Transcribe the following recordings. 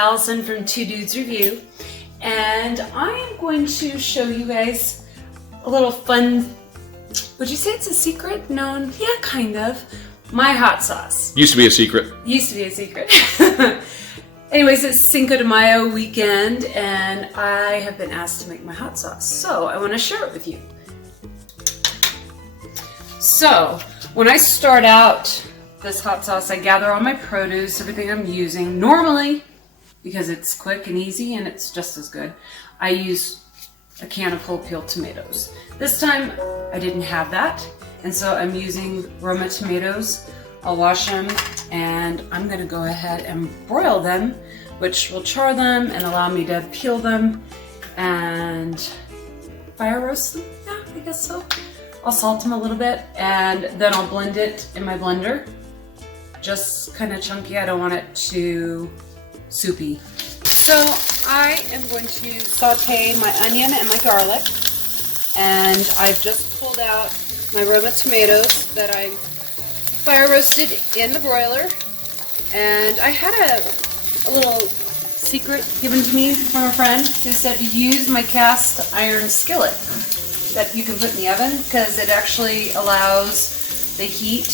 Allison from Two Dudes Review, and I am going to show you guys a little fun, would you say it's a secret? Known? Yeah, kind of. My hot sauce. Used to be a secret. Used to be a secret. Anyways, it's Cinco De Mayo weekend, and I have been asked to make my hot sauce, so I want to share it with you. So, when I start out this hot sauce, I gather all my produce, everything I'm using. Normally, because it's quick and easy and it's just as good, I use a can of whole peeled tomatoes. This time, I didn't have that, and so I'm using Roma tomatoes. I'll wash them, and I'm gonna go ahead and broil them, which will char them and allow me to peel them and fire roast them. Yeah, I guess so. I'll salt them a little bit, and then I'll blend it in my blender. Just kind of chunky. I don't want it too soupy. So I am going to saute my onion and my garlic, and I've just pulled out my Roma tomatoes that I fire roasted in the broiler. And I had a little secret given to me from a friend who said to use my cast iron skillet that you can put in the oven, because it actually allows the heat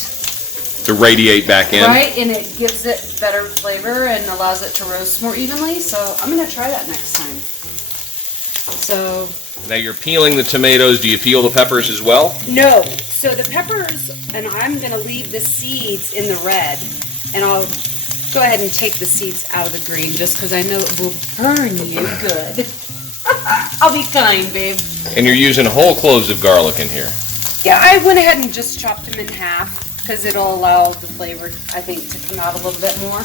To radiate back in. right, and it gives it better flavor and allows it to roast more evenly. So I'm gonna try that next time. So Now you're peeling the tomatoes. Do you peel the peppers as well? no, so the peppers, and I'm gonna leave the seeds in the red, and I'll go ahead and take the seeds out of the green just because I know it will burn you good. I'll be kind, babe. And you're using whole cloves of garlic in here. Yeah, I went ahead and just chopped them in half because it'll allow the flavor, I think, to come out a little bit more.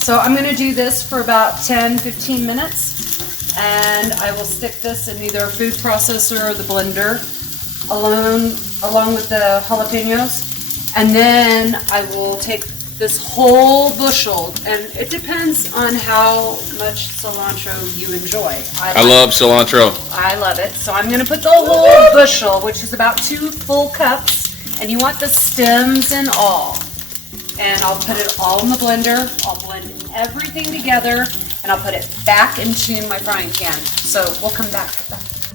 So I'm going to do this for about 10-15 minutes, and I will stick this in either a food processor or the blender along with the jalapenos, and then I will take this whole bushel, and it depends on how much cilantro you enjoy. I love cilantro. I love it. So I'm going to put the whole bushel, which is about 2 full cups, and you want the stems and all. And I'll put it all in the blender. I'll blend everything together, and I'll put it back into my frying pan. So we'll come back to that.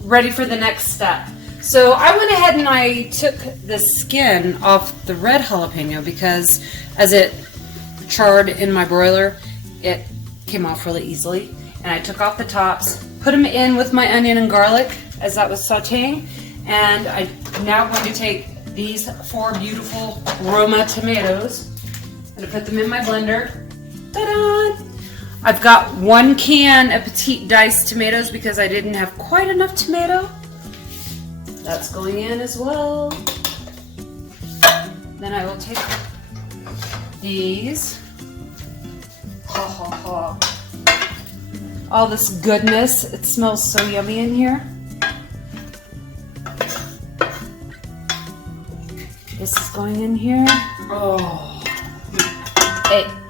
Ready for the next step. So I went ahead and I took the skin off the red jalapeno because as it charred in my broiler, it came off really easily. And I took off the tops, put them in with my onion and garlic as that was sauteing. And I'm now going to take these 4 beautiful Roma tomatoes. I'm going to put them in my blender. Ta-da! I've got 1 can of petite diced tomatoes because I didn't have quite enough tomato. That's going in as well. Then I will take these. All this goodness. It smells so yummy in here. This is going in here. Oh.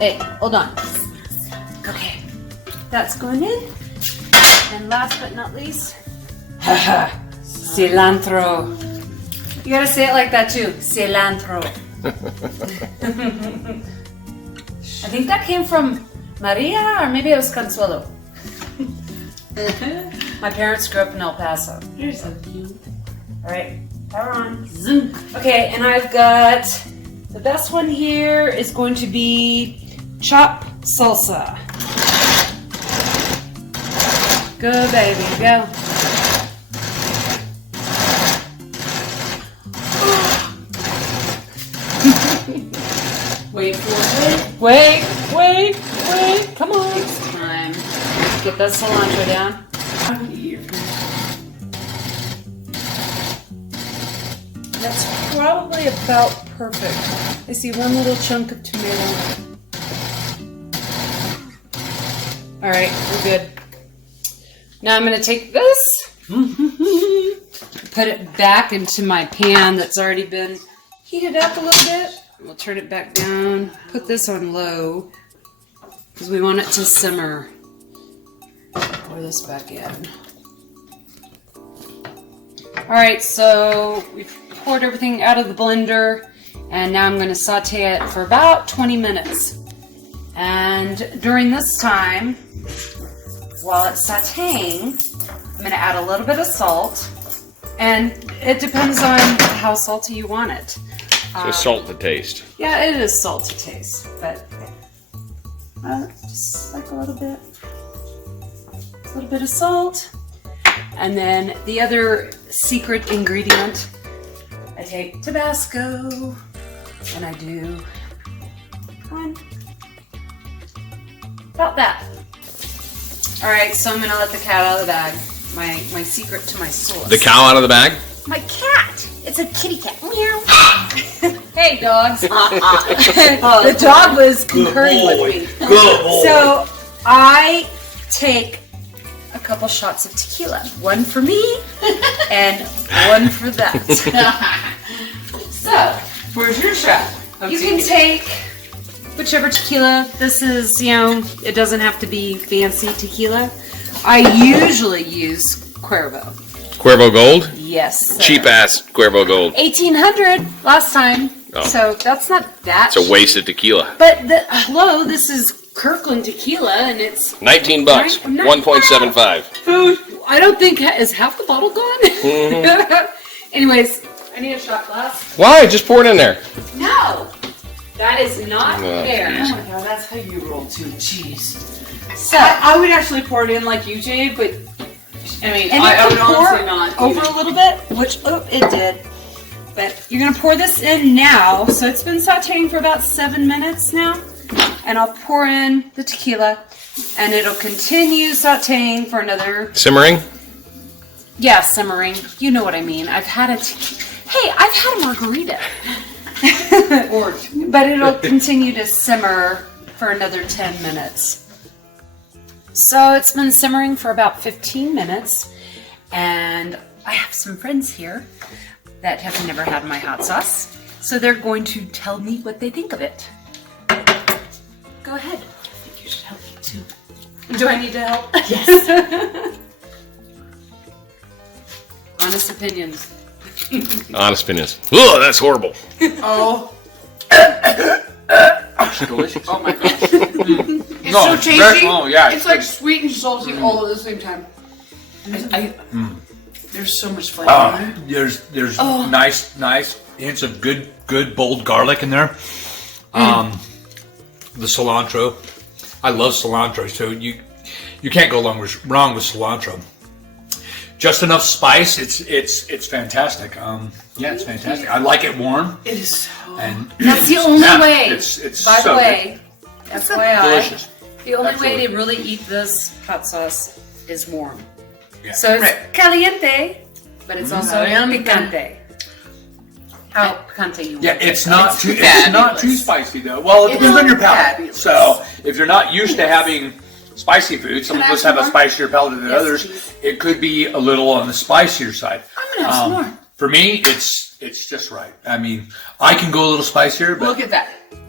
Hey, hold on. Okay. That's going in. And last but not least, cilantro. You gotta say it like that too. Cilantro. I think that came from Maria, or maybe it was Consuelo. My parents grew up in El Paso. You're so cute. Alright, power on. Zoom. Okay, and I've got the best one here is going to be chopped salsa. Go, baby, go. Wait for it. Wait. Come on. It's time. Get that cilantro down. I'm gonna eat your food. That's probably about perfect. I see 1 little chunk of tomato. Alright, we're good. Now I'm gonna take this, put it back into my pan that's already been heated up a little bit. We'll turn it back down, put this on low, because we want it to simmer. Pour this back in. Alright, so we've poured everything out of the blender, and now I'm going to saute it for about 20 minutes. And during this time, while it's sauteing, I'm going to add a little bit of salt. And it depends on how salty you want it. So salt to taste. Yeah, it is salt to taste, but just like a little bit of salt. And then the other secret ingredient, I take Tabasco, and I do about that. All right, so I'm gonna let the cat out of the bag. My secret to my sauce. The cow out of the bag? My cat. It's a kitty cat. Meow. Hey, dogs. The dog was concurring with me. Good boy. So I take a couple shots of tequila. One for me and one for that. So, Where's your shot? you can take whichever tequila. This is, it doesn't have to be fancy tequila. I usually use Cuervo. Cuervo Gold? Yes. Sir. Cheap ass Cuervo Gold. 1800 last time. Oh. So that's not that. It's a waste of tequila. But hello, this is Kirkland tequila, and it's $19. Nine- 1.75. I don't think is half the bottle gone. Mm-hmm. Anyways, I need a shot glass. Why? Just pour it in there. No, that is not fair. Oh my god, that's how you roll too. Jeez. So I would actually pour it in like you, Jay, but I mean, and I it would can pour honestly not. over a little bit, which it did. But you're gonna pour this in now. So it's been sauteing for about 7 minutes now, and I'll pour in the tequila, and it'll continue sauteing for another. Simmering? Yeah, simmering. You know what I mean. I've had a margarita. But it'll continue to simmer for another 10 minutes. So it's been simmering for about 15 minutes, and I have some friends here that have never had my hot sauce, so they're going to tell me what they think of it. Go ahead. I think you should help me too. Do I need to help? Yes. Honest opinions. Honest opinions. Ugh, that's horrible. Oh. It's delicious. Oh my gosh. It's No, so it's tasty. very- oh, yeah, It's like sweet and salty all at the same time. There's so much flavor in it. There's nice hints of good bold garlic in there. The cilantro. I love cilantro, so you can't go wrong with cilantro. Just enough spice. It's fantastic. It's fantastic. I like it warm. It is so. And That's the only way. It's By so the way, FYI, delicious. the only way Absolutely. to really eat this hot sauce is warm. Yeah. So it's Right. caliente, but it's also Caliente. picante. How picante you want Yeah, it. it's not too fabulous. spicy though. Well, it depends on your palate. fabulous. So if you're not used to having spicy food, some Can of I us have have a some more? spicier palate than Yes, others. please. It could be a little on the spicier side. I'm gonna have some more. For me, it's just right. I mean, I can go a little spicier, but Look at that.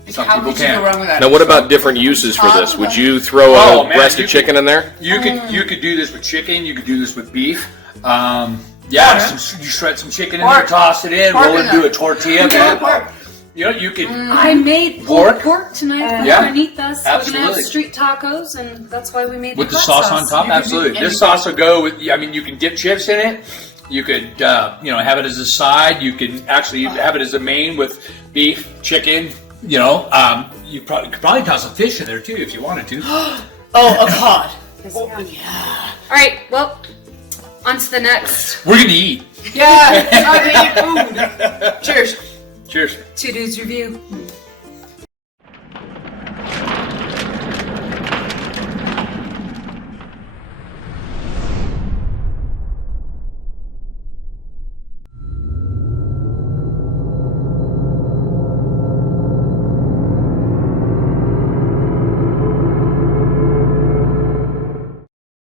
Some How people could you can't. go wrong with that? Now, what about different uses for this? Would you throw Oh, a man, breast you of chicken in there? you could do this with chicken. You could do this with beef. You shred some chicken in there, Pork. toss it in, Pork roll it in into there. a tortilla. man. Pork. You could. I made Pork? pork tonight for Yeah. carnitas. We're gonna Absolutely. have street tacos, and that's why we made With the hot sauce on top, You can do absolutely. This anything. sauce will go with. I mean, you can dip chips in it. You could, have it as a side. You can actually have it as a main with beef, chicken. You could probably toss some fish in there too if you wanted to. Oh, a cod. All right, well, on to the next. We're gonna eat. Yeah, I mean food. Cheers. Cheers. Two Dudes Review.